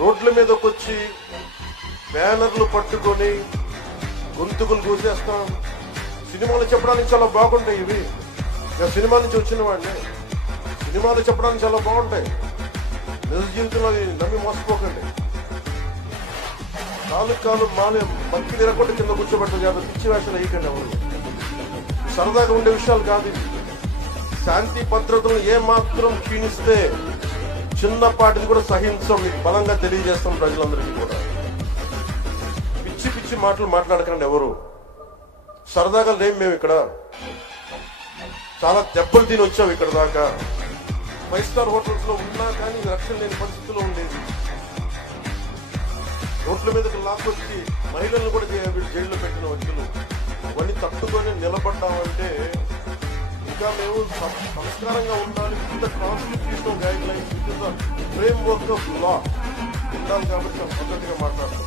రోడ్ల మీదకి వచ్చి బ్యానర్లు పట్టుకొని గొంతుకులు కూసేస్తాం. సినిమాలు చెప్పడానికి చాలా బాగుంటాయి ఇవి. నేను సినిమా నుంచి వచ్చిన వాడిని. సినిమాలు చెప్పడానికి చాలా బాగుంటాయి. నిజ జీవితంలో నమ్మి మోసపోకండి. కాలు మాలి బతికి తిరగకుండా కింద కూర్చోబెట్టదు కాదు. పిచ్చి వేషాలు వేయకండి ఎవరు. సరదాగా ఉండే విషయాలు కాదు. శాంతి భద్రతలు ఏమాత్రం క్షీణిస్తే చిన్నపాటిది కూడా సహించం. మీకు బలంగా తెలియజేస్తాం ప్రజలందరికీ కూడా. పిచ్చి పిచ్చి మాటలు మాట్లాడకండి ఎవరు. సరదాగా లేం మేము ఇక్కడ. చాలా దెబ్బలు తిని వచ్చాం ఇక్కడ దాకా. 5 స్టార్ హోటల్స్ లో ఉన్నా కానీ రక్షణ లేని పరిస్థితుల్లో ఉండేది. రోడ్ల మీదకి లాక్కొచ్చి మహిళలను కూడా జైల్లో పెట్టిన వ్యక్తులు. ఇవన్నీ తట్టుకొని నిలబడ్డామంటే ఇంకా మేము సంస్కారంగా ఉండాలి. ఇంత constitutional guide lines, frame work of law ఉండాలి. కాబట్టి పద్ధతిగా మాట్లాడతాం.